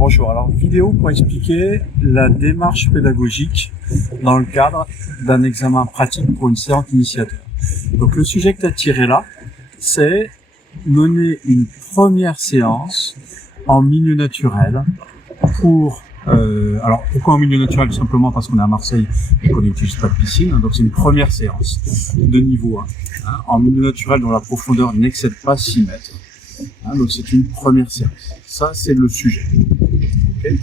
Bonjour, alors vidéo pour expliquer la démarche pédagogique dans le cadre d'un examen pratique pour une séance d'initiateur. Donc le sujet que tu as tiré là, c'est mener une première séance en milieu naturel pour... alors pourquoi en milieu naturel? Tout simplement parce qu'on est à Marseille et qu'on n'utilise pas de piscine, donc c'est une première séance de niveau 1, en milieu naturel dont la profondeur n'excède pas 6 mètres. Donc c'est une première séance. Ça, c'est le sujet. Okay.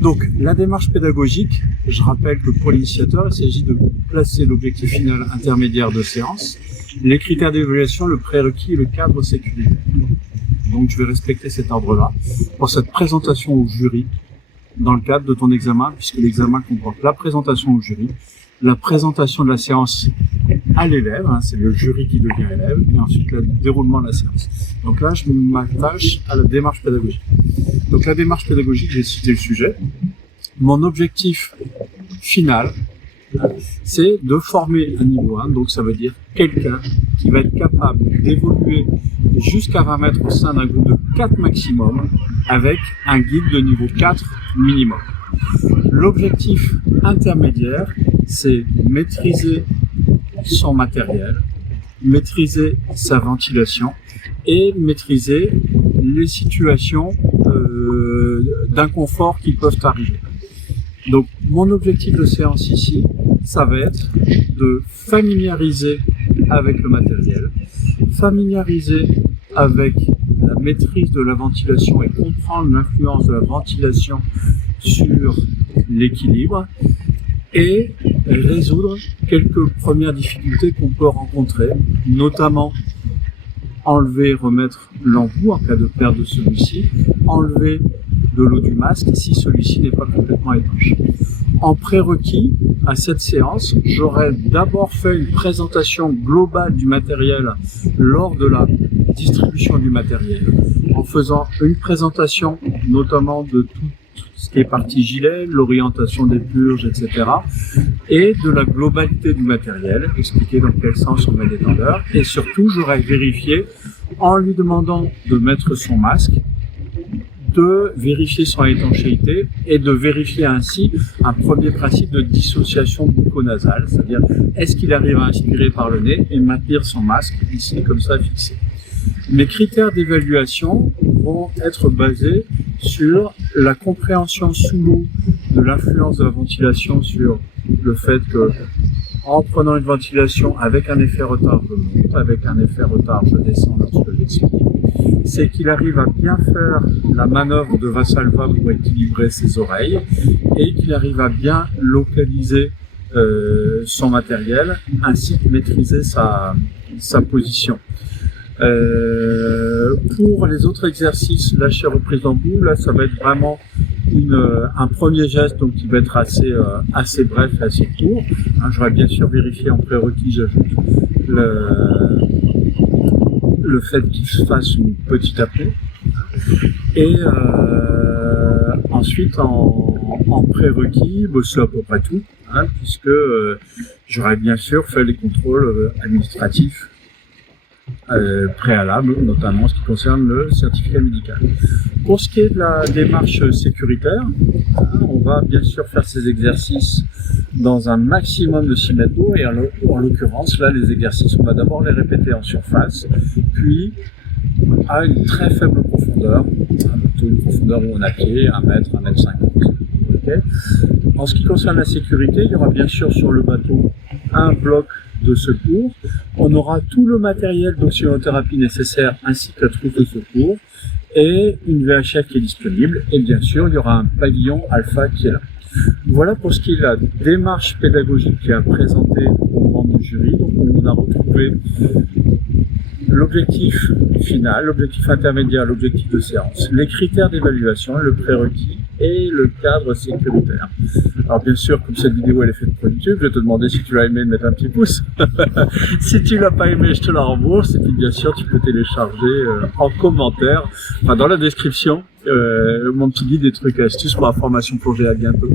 Donc, la démarche pédagogique, je rappelle que pour l'initiateur, il s'agit de placer l'objectif final intermédiaire de séance, les critères d'évaluation, le prérequis et le cadre sécuritaire. Donc, je vais respecter cet ordre-là pour cette présentation au jury dans le cadre de ton examen, puisque l'examen comporte la présentation au jury, la présentation de la séance à l'élève, c'est le jury qui devient élève, et ensuite le déroulement de la séance. Donc là, je m'attache à la démarche pédagogique. Donc la démarche pédagogique, j'ai cité le sujet. Mon objectif final, c'est de former un niveau 1, donc ça veut dire quelqu'un qui va être capable d'évoluer jusqu'à 20 mètres au sein d'un groupe de 4 maximum, avec un guide de niveau 4 minimum. L'objectif intermédiaire, c'est maîtriser son matériel, maîtriser sa ventilation et maîtriser les situations d'inconfort qui peuvent arriver. Donc mon objectif de séance ici, ça va être de familiariser avec le matériel, familiariser avec la maîtrise de la ventilation et comprendre l'influence de la ventilation sur l'équilibre et résoudre quelques premières difficultés qu'on peut rencontrer, notamment enlever et remettre l'embout en cas de perte de celui-ci, enlever de l'eau du masque si celui-ci n'est pas complètement étanche. En prérequis à cette séance, j'aurais d'abord fait une présentation globale du matériel lors de la distribution du matériel, en faisant une présentation notamment de tout ce qui est partie gilet, l'orientation des purges, etc. et de la globalité du matériel, expliquer dans quel sens on met les tendeurs. Et surtout, j'aurais vérifié, en lui demandant de mettre son masque, de vérifier son étanchéité et de vérifier ainsi un premier principe de dissociation bucco-nasale, c'est-à-dire est-ce qu'il arrive à inspirer par le nez et maintenir son masque ici comme ça fixé. Mes critères d'évaluation vont être basés sur la compréhension sous l'eau de l'influence de la ventilation sur le fait que, en prenant une ventilation avec un effet retard, je monte, avec un effet retard, je descends lorsque j'expire. C'est qu'il arrive à bien faire la manœuvre de Valsalva pour équilibrer ses oreilles et qu'il arrive à bien localiser son matériel ainsi que maîtriser sa position. Pour les autres exercices, lâcher reprise d'embout, là ça va être vraiment un premier geste donc qui va être assez bref et assez court. J'aurais bien sûr vérifié en prérequis, j'ajoute le fait qu'il fasse une petite apnée. Et ensuite en prérequis, c'est à peu près tout, puisque j'aurais bien sûr fait les contrôles administratifs préalable, notamment en ce qui concerne le certificat médical. Pour ce qui est de la démarche sécuritaire, on va bien sûr faire ces exercices dans un maximum de 6 mètres d'eau et en l'occurrence, là, les exercices, on va d'abord les répéter en surface, puis à une très faible profondeur, plutôt une profondeur où on a pied, 1 mètre, 1 mètre 50. Okay. En ce qui concerne la sécurité, il y aura bien sûr sur le bateau un bloc de secours. On aura tout le matériel d'oxygénothérapie nécessaire ainsi que la trousse de secours et une VHF qui est disponible. Et bien sûr, il y aura un pavillon alpha qui est là. Voilà pour ce qui est de la démarche pédagogique qui est présentée au moment du jury. Donc on a retrouvé l'objectif final, l'objectif intermédiaire, l'objectif de séance, les critères d'évaluation, le prérequis et le cadre sécuritaire. Alors bien sûr, comme cette vidéo elle est faite pour YouTube, je vais te demander si tu l'as aimé de mettre un petit pouce. Si tu l'as pas aimé, je te la rembourse. Et puis bien sûr, tu peux télécharger en commentaire, dans la description, mon petit guide des trucs et astuces pour la formation plongée. À bientôt.